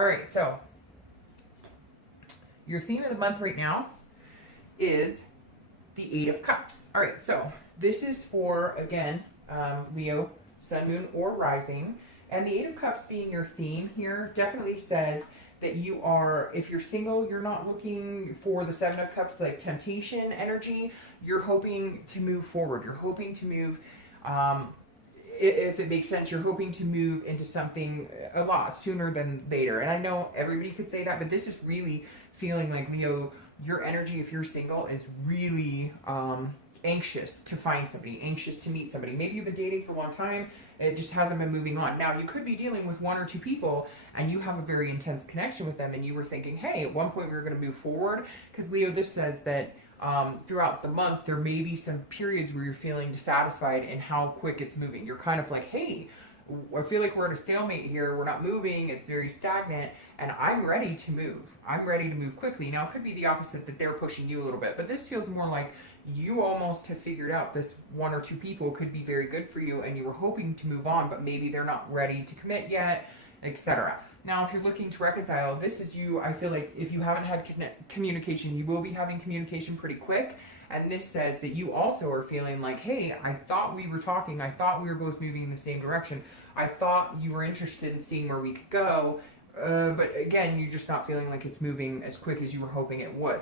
All right, so your theme of the month right now is the Eight of Cups. All right, so this is for, again, Leo, Sun, Moon, or Rising. And the Eight of Cups being your theme here definitely says that you are, if you're single, you're not looking for the Seven of Cups, like temptation energy. You're hoping to move forward. You're hoping to move, if it makes sense, you're hoping to move into something a lot sooner than later. And I know everybody could say that, but this is really feeling like, Leo, your energy, if you're single, is really anxious to find somebody, anxious to meet somebody. Maybe you've been dating for a long time, it just hasn't been moving on. Now, you could be dealing with one or two people and you have a very intense connection with them and you were thinking, hey, at one point we were going to move forward. Because, Leo, this says that throughout the month, there may be some periods where you're feeling dissatisfied in how quick it's moving. You're kind of like, hey, I feel like we're at a stalemate here. We're not moving. It's very stagnant. And I'm ready to move. I'm ready to move quickly. Now, it could be the opposite, that they're pushing you a little bit. But this feels more like you almost have figured out this one or two people could be very good for you and you were hoping to move on, but maybe they're not ready to commit yet, etc. Now, if you're looking to reconcile, this is you. I feel like if you haven't had communication, you will be having communication pretty quick. And this says that you also are feeling like, hey, I thought we were talking. I thought we were both moving in the same direction. I thought you were interested in seeing where we could go. But again, you're just not feeling like it's moving as quick as you were hoping it would.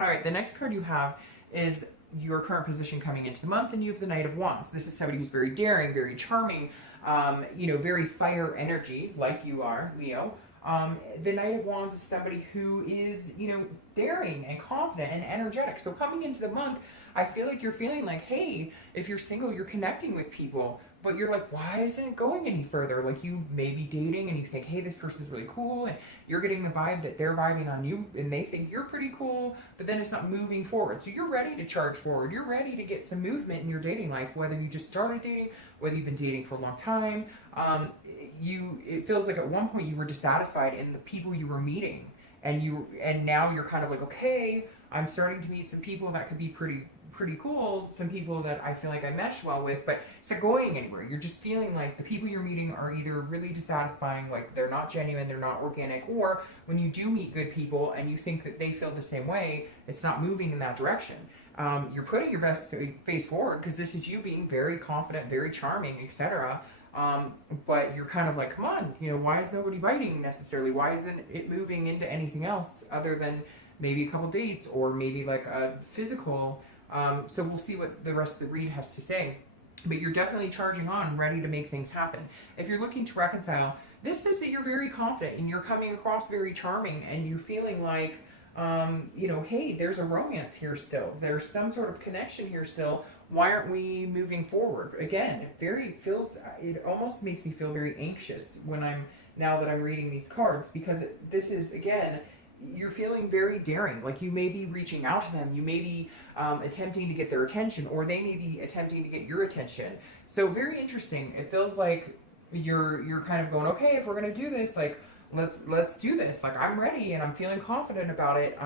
All right, the next card you have is your current position coming into the month, and you have the Knight of Wands. This is somebody who's very daring, very charming, very fire energy, like you are, Leo. The Knight of Wands is somebody who is, daring and confident and energetic. So coming into the month, I feel like you're feeling like, hey, if you're single, you're connecting with people, but you're like, why isn't it going any further? Like, you may be dating and you think, hey, this person's really cool, and you're getting the vibe that they're vibing on you and they think you're pretty cool, but then it's not moving forward. So you're ready to charge forward. You're ready to get some movement in your dating life, whether you just started dating, whether you've been dating for a long time. It feels like at one point you were dissatisfied in the people you were meeting, and now you're kind of like, okay, I'm starting to meet some people that could be pretty cool, some people that I feel like I mesh well with, but it's not going anywhere. You're just feeling like the people you're meeting are either really dissatisfying, like they're not genuine, they're not organic, or when you do meet good people and you think that they feel the same way, it's not moving in that direction. You're putting your best face forward because this is you being very confident, very charming, etc. But you're kind of like, come on, why is nobody biting necessarily? Why isn't it moving into anything else other than maybe a couple dates or maybe like a physical? So we'll see what the rest of the read has to say. But you're definitely charging on, ready to make things happen. If you're looking to reconcile, this says that you're very confident and you're coming across very charming and you're feeling like, hey, there's a romance here still. There's some sort of connection here still. Why aren't we moving forward? Again, it almost makes me feel very anxious now that I'm reading these cards, because this is, again, you're feeling very daring. Like, you may be reaching out to them. You may be attempting to get their attention, or they may be attempting to get your attention. So very interesting. It feels like you're kind of going, okay, if we're going to do this, like, let's do this. Like, I'm ready and I'm feeling confident about it.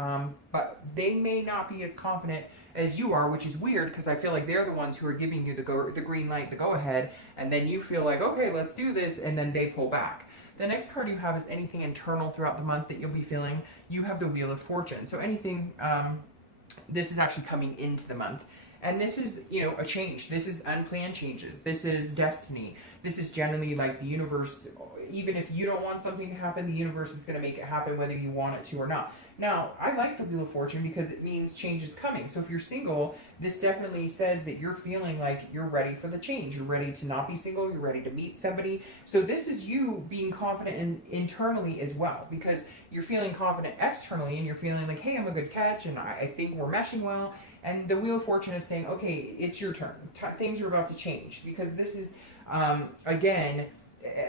But they may not be as confident as you are, which is weird, because I feel like they're the ones who are giving you the green light, the go ahead, and then you feel like, okay, let's do this, and then they pull back. The next card you have is anything internal throughout the month that you'll be feeling. You have the Wheel of Fortune. So anything, this is actually coming into the month. And this is, a change. This is unplanned changes. This is destiny. This is generally like the universe. Even if you don't want something to happen, the universe is going to make it happen whether you want it to or not. Now, I like the Wheel of Fortune because it means change is coming. So if you're single, this definitely says that you're feeling like you're ready for the change. You're ready to not be single. You're ready to meet somebody. So this is you being confident internally as well, because you're feeling confident externally and you're feeling like, hey, I'm a good catch and I think we're meshing well. And the Wheel of Fortune is saying, okay, it's your turn. Things are about to change, because this is, again,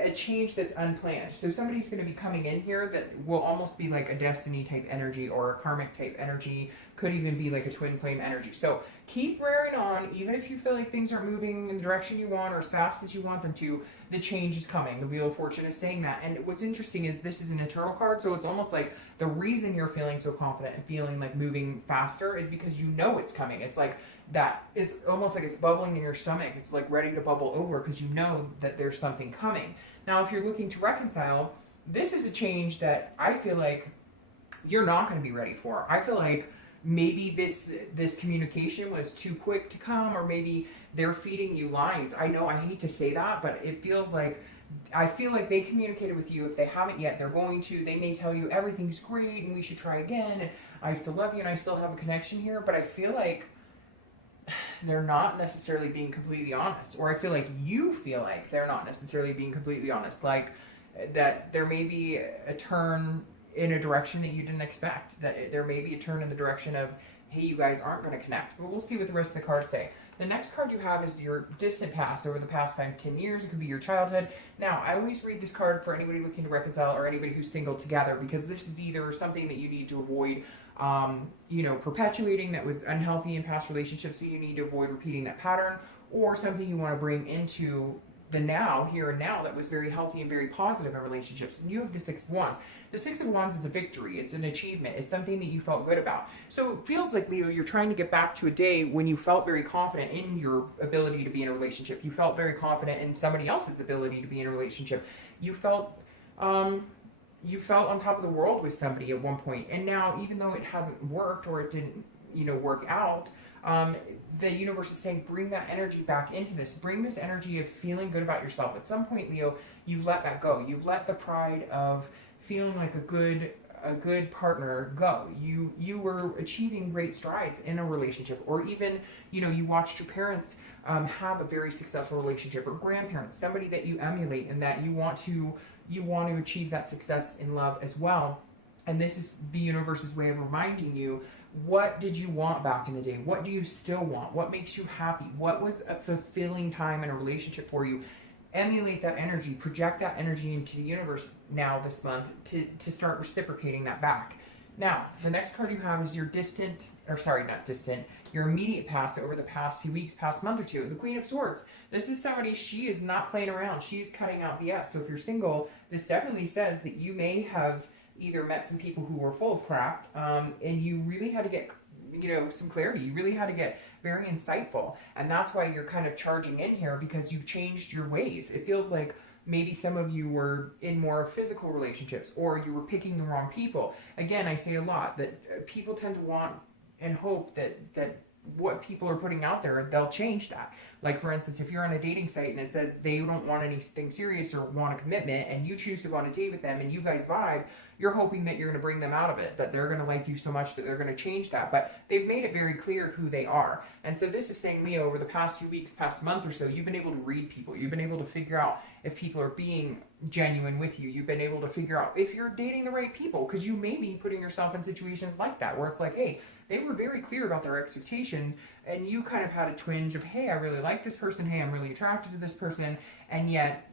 a change that's unplanned. So somebody's going to be coming in here that will almost be like a destiny type energy or a karmic type energy. Could even be like a twin flame energy. So keep wearing on, even if you feel like things aren't moving in the direction you want or as fast as you want them to. The change is coming. The Wheel of Fortune is saying that. And what's interesting is this is an eternal card, so it's almost like the reason you're feeling so confident and feeling like moving faster is because you know it's coming. It's like that, it's almost like it's bubbling in your stomach. It's like ready to bubble over because you know that there's something coming. Now, if you're looking to reconcile, this is a change that I feel like you're not going to be ready for. I feel like maybe this communication was too quick to come, or maybe they're feeding you lines. I know I hate to say that, but it feels like, I feel like they communicated with you. If they haven't yet, they're going to. They may tell you everything's great and we should try again, and I still love you and I still have a connection here, but I feel like they're not necessarily being completely honest. Or I feel like you feel like they're not necessarily being completely honest, like that there may be a turn in a direction that you didn't expect, that there may be a turn in the direction of, hey, you guys aren't going to connect. But we'll see what the rest of the cards say. The next card you have is your distant past, over the past 5 to 10 years. It could be your childhood. Now, I always read this card for anybody looking to reconcile, or anybody who's single together, because this is either something that you need to avoid, you know, perpetuating that was unhealthy in past relationships, so you need to avoid repeating that pattern, or something you want to bring into the now, here and now, that was very healthy and very positive in relationships. And you have the Six of Wands. The Six of Wands is a victory. It's an achievement. It's something that you felt good about. So it feels like, Leo, you're trying to get back to a day when you felt very confident in your ability to be in a relationship. You felt very confident in somebody else's ability to be in a relationship. You felt on top of the world with somebody at one point. And now, even though it hasn't worked, or it didn't, you know, work out, the universe is saying, bring that energy back into this. Bring this energy of feeling good about yourself. At some point, Leo, you've let that go. You've let the pride of feeling like a good partner go. You were achieving great strides in a relationship, or even, you know, you watched your parents have a very successful relationship, or grandparents, somebody that you emulate, and that you want to achieve that success in love as well. And this is the universe's way of reminding you, what did you want back in the day? What do you still want? What makes you happy? What was a fulfilling time in a relationship for you? Emulate that energy, project that energy into the universe now this month to start reciprocating that back. Now, the next card you have is your your immediate past, over the past few weeks, past month or two, the Queen of Swords. This is somebody, she is not playing around. She's cutting out BS. So if you're single, this definitely says that you may have either met some people who were full of crap, and you really had to get, you know, some clarity. You really had to get very insightful. And that's why you're kind of charging in here, because you've changed your ways. It feels like maybe some of you were in more physical relationships, or you were picking the wrong people. Again, I say a lot that people tend to want and hope that what people are putting out there, they'll change that. Like, for instance, if you're on a dating site and it says they don't want anything serious or want a commitment, and you choose to go on a date with them and you guys vibe, you're hoping that you're going to bring them out of it, that they're going to like you so much that they're going to change that. But they've made it very clear who they are. And so this is saying, Leo, over the past few weeks, past month or so, you've been able to read people. You've been able to figure out if people are being genuine with you. You've been able to figure out if you're dating the right people, because you may be putting yourself in situations like that, where it's like, hey, they were very clear about their expectations, and you kind of had a twinge of, hey, I really like this person, hey, I'm really attracted to this person, and yet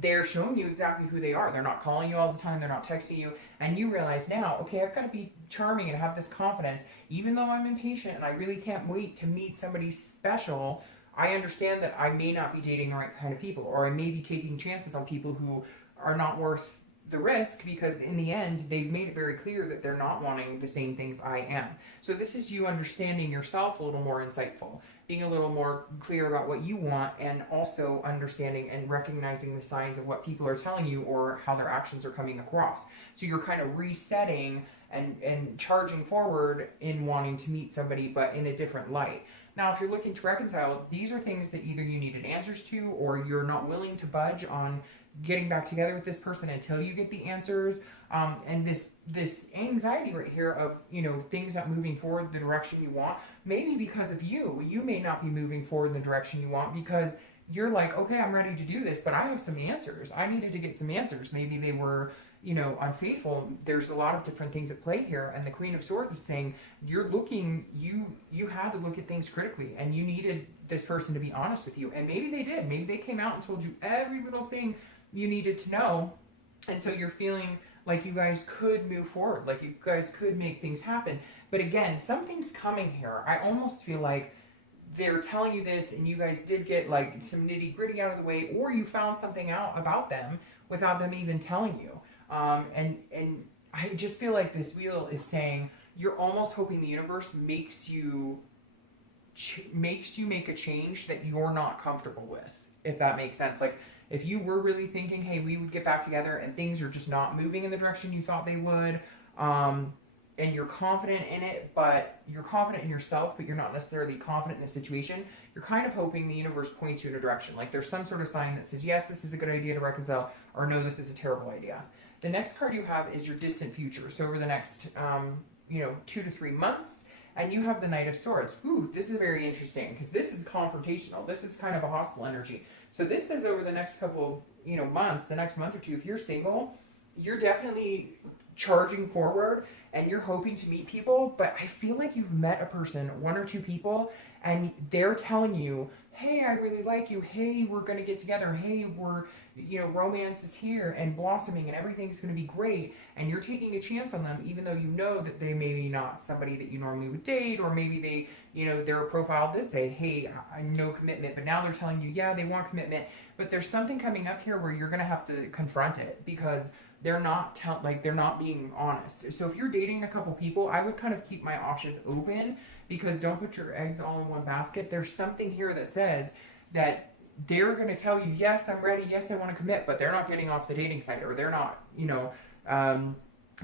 they're showing you exactly who they are. They're not calling you all the time, they're not texting you, and you realize now, okay, I've got to be charming and have this confidence, even though I'm impatient and I really can't wait to meet somebody special. I understand that I may not be dating the right kind of people, or I may be taking chances on people who are not worth the risk, because in the end, they've made it very clear that they're not wanting the same things I am. So this is you understanding yourself a little more insightful, being a little more clear about what you want, and also understanding and recognizing the signs of what people are telling you or how their actions are coming across. So you're kind of resetting and charging forward in wanting to meet somebody, but in a different light. Now, if you're looking to reconcile, these are things that either you needed answers to, or you're not willing to budge on getting back together with this person until you get the answers. And this anxiety right here of, you know, things not moving forward the direction you want, maybe because of you may not be moving forward in the direction you want, because you're like, okay, I'm ready to do this, but I have some answers. I needed to get some answers. Maybe they were, you know, unfaithful. There's a lot of different things at play here. And the Queen of Swords is saying, you're looking, you had to look at things critically, and you needed this person to be honest with you. And maybe they did. Maybe they came out and told you every little thing you needed to know. And so you're feeling like you guys could move forward, like you guys could make things happen. But again, something's coming here. I almost feel like they're telling you this, and you guys did get like some nitty gritty out of the way, or you found something out about them without them even telling you. And I just feel like this wheel is saying, you're almost hoping the universe makes you make a change that you're not comfortable with, if that makes sense. Like, if you were really thinking, hey, we would get back together, and things are just not moving in the direction you thought they would, and you're confident in it, but you're confident in yourself, but you're not necessarily confident in the situation, you're kind of hoping the universe points you in a direction. Like there's some sort of sign that says, yes, this is a good idea to reconcile, or no, this is a terrible idea. The next card you have is your distant future. So over the next, 2 to 3 months, and you have the Knight of Swords. Ooh, this is very interesting because this is confrontational. This is kind of a hostile energy. So this says over the next couple of, months, the next month or two, if you're single, you're definitely charging forward and you're hoping to meet people, but I feel like you've met a person, 1 or 2 people, and they're telling you, hey, I really like you. Hey, we're going to get together. Hey, we're, romance is here and blossoming and everything's going to be great. And you're taking a chance on them, even though you know that they may be not somebody that you normally would date, or maybe they, their profile did say, hey, no commitment, but now they're telling you, yeah, they want commitment. But there's something coming up here where you're going to have to confront it because they're not they're not being honest. So if you're dating a couple people, I would kind of keep my options open, because don't put your eggs all in one basket. There's something here that says that they're going to tell you, yes, I'm ready, yes, I want to commit, but they're not getting off the dating site, or they're not,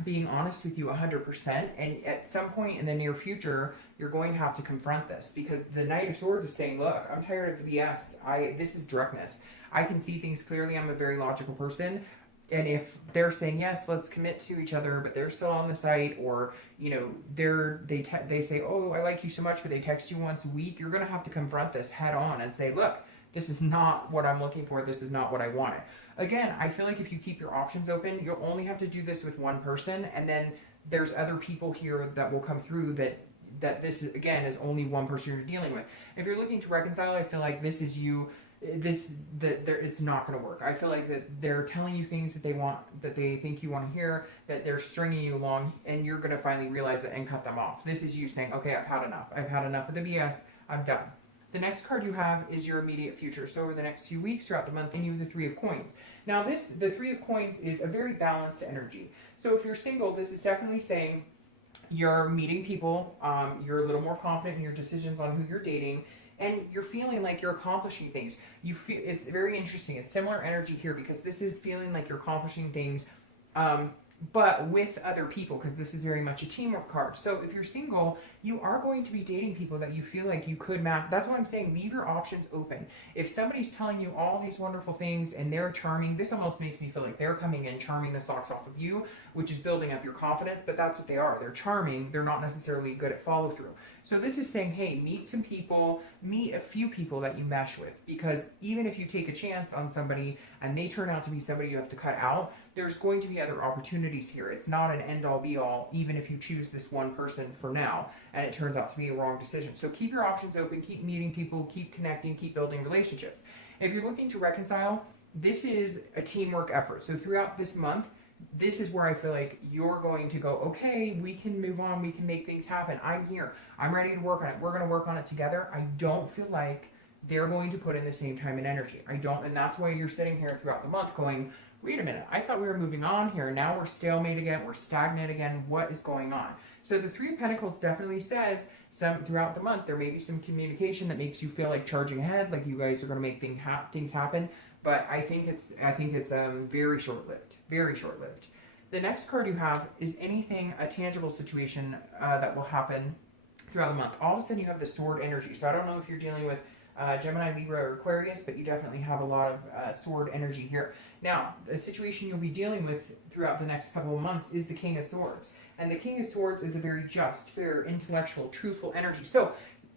being honest with you 100%. And at some point in the near future, you're going to have to confront this, because the Knight of Swords is saying, look, I'm tired of the BS. This is directness. I can see things clearly. I'm a very logical person. And if they're saying, yes, let's commit to each other, but they're still on the site, or, they say, oh, I like you so much, but they text you once a week, you're going to have to confront this head on and say, look, this is not what I'm looking for. This is not what I wanted. Again, I feel like if you keep your options open, you'll only have to do this with one person. And then there's other people here that will come through that this is, again, is only one person you're dealing with. If you're looking to reconcile, I feel like this is you. It's not going to work. I feel like that they're telling you things that they want, that they think you want to hear, that they're stringing you along, and you're going to finally realize it and cut them off. This is you saying, okay, I've had enough. I've had enough of the BS. I'm done. The next card you have is your immediate future. So over the next few weeks throughout the month, and you have the 3 of Coins. Now the 3 of Coins is a very balanced energy. So if you're single, this is definitely saying you're meeting people, you're a little more confident in your decisions on who you're dating, and you're feeling like you're accomplishing things. You feel, it's very interesting. It's similar energy here, because this is feeling like you're accomplishing things, but with other people, because this is very much a teamwork card. So if you're single, you are going to be dating people that you feel like you could match. That's why I'm saying leave your options open. If somebody's telling you all these wonderful things and they're charming, this almost makes me feel like they're coming in charming the socks off of you, which is building up your confidence, but that's what they are. They're charming. They're not necessarily good at follow through. So this is saying, hey, meet some people, meet a few people that you mesh with, because even if you take a chance on somebody and they turn out to be somebody you have to cut out, there's going to be other opportunities here. It's not an end-all be-all, even if you choose this one person for now and it turns out to be a wrong decision. So keep your options open, keep meeting people, keep connecting, keep building relationships. If you're looking to reconcile, this is a teamwork effort. So throughout this month, this is where I feel like you're going to go, okay, we can move on, we can make things happen. I'm here. I'm ready to work on it. We're going to work on it together. I don't feel like they're going to put in the same time and energy. I don't, and that's why you're sitting here throughout the month going, wait a minute, I thought we were moving on here. Now we're stalemate again. We're stagnant again. What is going on? So the 3 of Pentacles definitely says throughout the month, there may be some communication that makes you feel like charging ahead, like you guys are going to make things happen. But I think it's very short-lived, very short-lived. The next card you have is anything, a tangible situation that will happen throughout the month. All of a sudden you have the sword energy. So I don't know if you're dealing with Gemini, Libra, or Aquarius, but you definitely have a lot of sword energy here. Now, the situation you'll be dealing with throughout the next couple of months is the King of Swords. And the King of Swords is a very just, fair, intellectual, truthful energy. So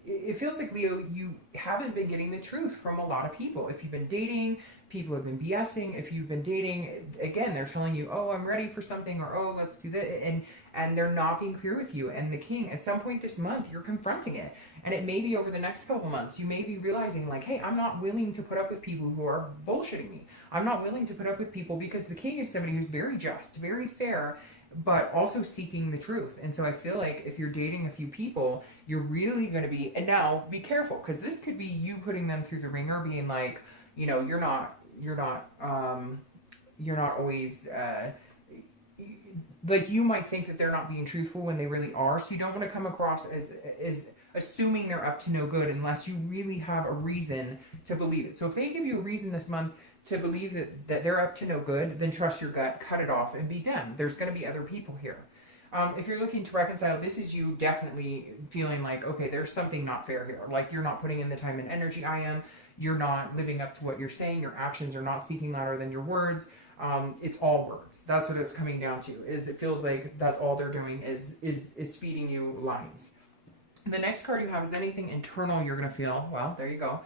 it feels like, Leo, you haven't been getting the truth from a lot of people. If you've been dating, people have been BSing. If you've been dating, again, they're telling you, oh, I'm ready for something, or oh, let's do that. And they're not being clear with you. And the King, at some point this month, you're confronting it. And it may be over the next couple months. You may be realizing, like, hey, I'm not willing to put up with people who are bullshitting me. I'm not willing to put up with people, because the King is somebody who's very just, very fair, but also seeking the truth. And so I feel like if you're dating a few people, you're really going to be, and now be careful, because this could be you putting them through the ringer, being like, you know, you're not always, like, you might think that they're not being truthful when they really are. So you don't want to come across as assuming they're up to no good unless you really have a reason to believe it. So if they give you a reason this month to believe that they're up to no good, then trust your gut, cut it off, and be done. There's going to be other people here. If you're looking to reconcile, this is you definitely feeling like, okay, there's something not fair here. Like, you're not putting in the time and energy I am. You're not living up to what you're saying. Your actions are not speaking louder than your words. It's all words. That's what it's coming down to, is it feels like that's all they're doing is feeding you lines. The next card you have is anything internal you're going to feel. Well, there you go.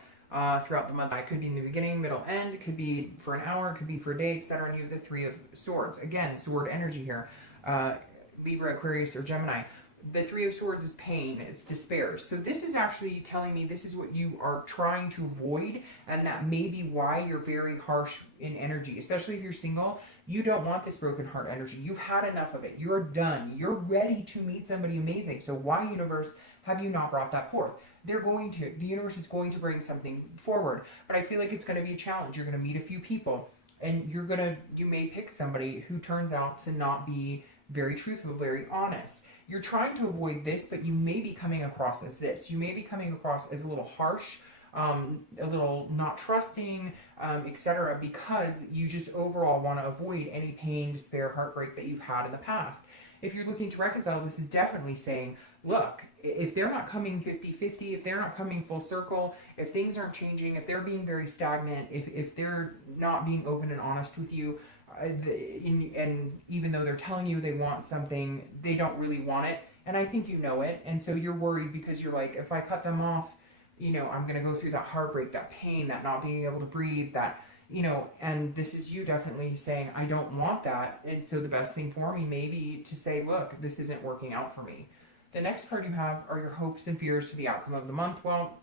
Throughout the month. It could be in the beginning, middle, end. It could be for an hour. It could be for a day, etc. And you have the Three of Swords. Again, sword energy here. Libra, Aquarius, or Gemini. The Three of Swords is pain. It's despair. So this is actually telling me this is what you are trying to avoid, and that may be why you're very harsh in energy, especially if you're single. You don't want this broken heart energy. You've had enough of it. You're done. You're ready to meet somebody amazing. So why, universe, have you not brought that forth? The universe is going to bring something forward, but I feel like it's going to be a challenge. You're going to meet a few people, and you may pick somebody who turns out to not be very truthful, very honest. You're trying to avoid this, but you may be coming across as this. You may be coming across as a little harsh, a little not trusting, etc., because you just overall want to avoid any pain, despair, heartbreak that you've had in the past. If you're looking to reconcile, this is definitely saying, look, if they're not coming 50-50, if they're not coming full circle, if things aren't changing, if they're being very stagnant, if they're not being open and honest with you, and even though they're telling you they want something, they don't really want it, and I think you know it, and so you're worried because you're like, if I cut them off, I'm going to go through that heartbreak, that pain, that not being able to breathe, that, and this is you definitely saying, I don't want that, and so the best thing for me may be to say, look, this isn't working out for me. The next card you have are your hopes and fears for the outcome of the month. Well,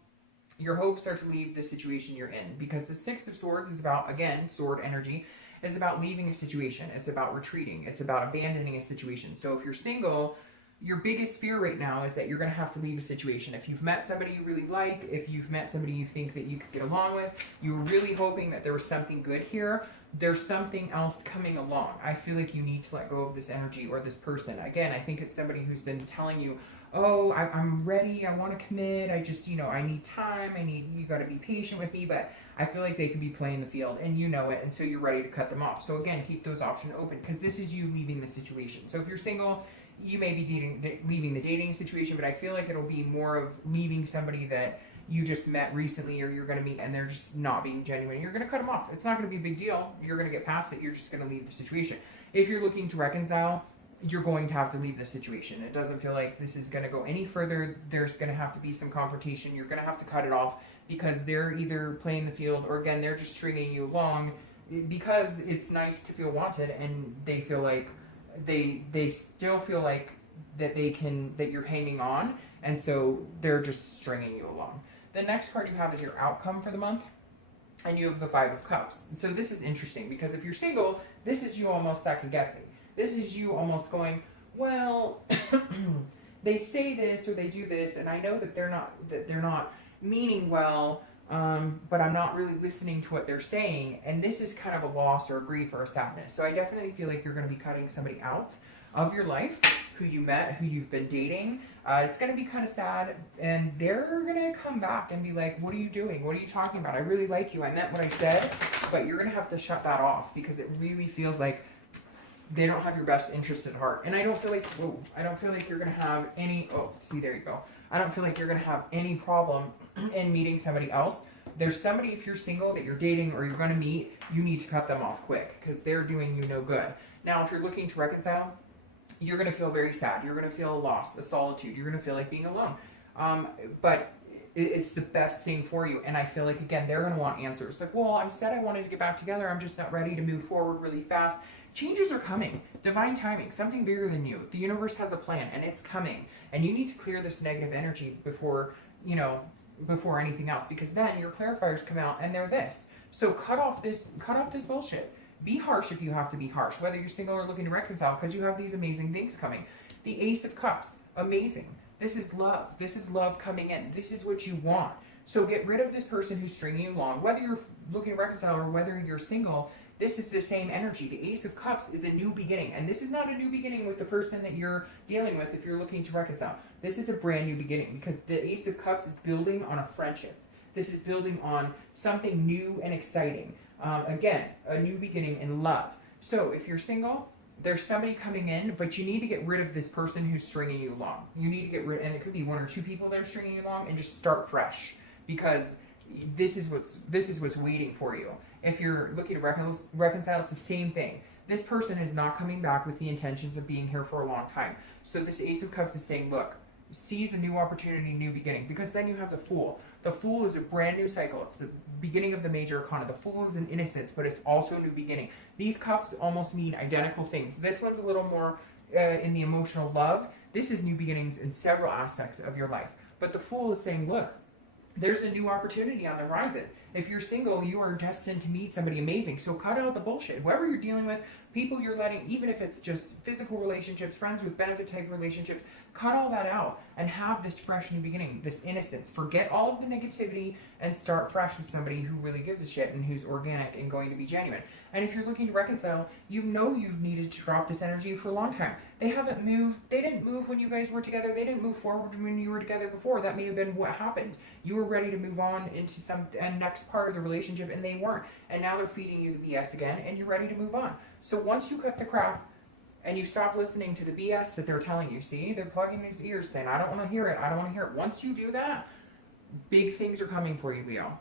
your hopes are to leave the situation you're in, because the Six of Swords is about, again, sword energy, is about leaving a situation. It's about retreating. It's about abandoning a situation. So if you're single, your biggest fear right now is that you're going to have to leave a situation. If you've met somebody you really like, if you've met somebody you think that you could get along with, you're really hoping that there was something good here, there's something else coming along. I feel like you need to let go of this energy or this person. Again, I think it's somebody who's been telling you, oh, I'm ready, I want to commit, I just, I need time, you got to be patient with me, but I feel like they could be playing the field, and you know it, and so you're ready to cut them off. So again, keep those options open, because this is you leaving the situation. So if you're single, you may be leaving the dating situation, but I feel like it'll be more of leaving somebody that you just met recently or you're going to meet and they're just not being genuine. You're going to cut them off. It's not going to be a big deal. You're going to get past it. You're just going to leave the situation. If you're looking to reconcile, you're going to have to leave the situation. It doesn't feel like this is going to go any further. There's going to have to be some confrontation. You're going to have to cut it off because they're either playing the field or, again, they're just stringing you along because it's nice to feel wanted, and they feel like they still feel like that you're hanging on, and so they're just stringing you along. The next card you have is your outcome for the month, and you have the Five of Cups. So this is interesting because if you're single, this is you almost second guessing. This is you almost going, well, they say this or they do this, and I know that they're not meaning well, but I'm not really listening to what they're saying, and this is kind of a loss or a grief or a sadness. So I definitely feel like you're going to be cutting somebody out of your life who you met, who you've been dating. It's going to be kind of sad, and they're going to come back and be like, what are you doing? What are you talking about? I really like you. I meant what I said, but you're going to have to shut that off because it really feels like they don't have your best interest at heart. And I don't feel like, you're going to have any, there you go. I don't feel like you're going to have any problem in meeting somebody else. There's somebody, if you're single, that you're dating or you're going to meet, you need to cut them off quick because they're doing you no good. Now, if you're looking to reconcile, you're going to feel very sad. You're going to feel a loss, a solitude. You're going to feel like being alone. But it's the best thing for you. And I feel like, again, they're going to want answers. Like, well, I said I wanted to get back together. I'm just not ready to move forward really fast. Changes are coming. Divine timing. Something bigger than you. The universe has a plan, and it's coming. And you need to clear this negative energy before anything else. Because then your clarifiers come out, and they're this. So cut off this bullshit. Be harsh if you have to be harsh, whether you're single or looking to reconcile, because you have these amazing things coming. The Ace of Cups, amazing. This is love. This is love coming in. This is what you want. So get rid of this person who's stringing you along. Whether you're looking to reconcile or whether you're single, this is the same energy. The Ace of Cups is a new beginning. And this is not a new beginning with the person that you're dealing with if you're looking to reconcile. This is a brand new beginning because the Ace of Cups is building on a friendship. This is building on something new and exciting. Again, a new beginning in love. So if you're single, there's somebody coming in, but you need to get rid of this person who's stringing you along. You need to get rid, and it could be one or two people that are stringing you along, and just start fresh, because this is what's waiting for you. If you're looking to reconcile, it's the same thing. This person is not coming back with the intentions of being here for a long time. So this Ace of Cups is saying, look, seize a new opportunity, new beginning, because then you have the Fool. The Fool is a brand new cycle. It's the beginning of the major arcana. The Fool is an innocence, but it's also a new beginning. These cups almost mean identical things. This one's a little more in the emotional love. This is new beginnings in several aspects of your life. But the Fool is saying, look, there's a new opportunity on the horizon. If you're single, you are destined to meet somebody amazing. So cut out the bullshit. Whoever you're dealing with, people you're letting, even if it's just physical relationships, friends with benefit type relationships, cut all that out and have this fresh new beginning, this innocence. Forget all of the negativity and start fresh with somebody who really gives a shit and who's organic and going to be genuine. And if you're looking to reconcile, you know you've needed to drop this energy for a long time. They haven't moved. They didn't move when you guys were together. They didn't move forward when you were together before. That may have been what happened. You were ready to move on into some next part of the relationship, and they weren't. And now they're feeding you the BS again, and you're ready to move on. So once you cut the crap and you stop listening to the BS that they're telling you, see, they're plugging these ears saying, I don't want to hear it. I don't want to hear it. Once you do that, big things are coming for you, Leo.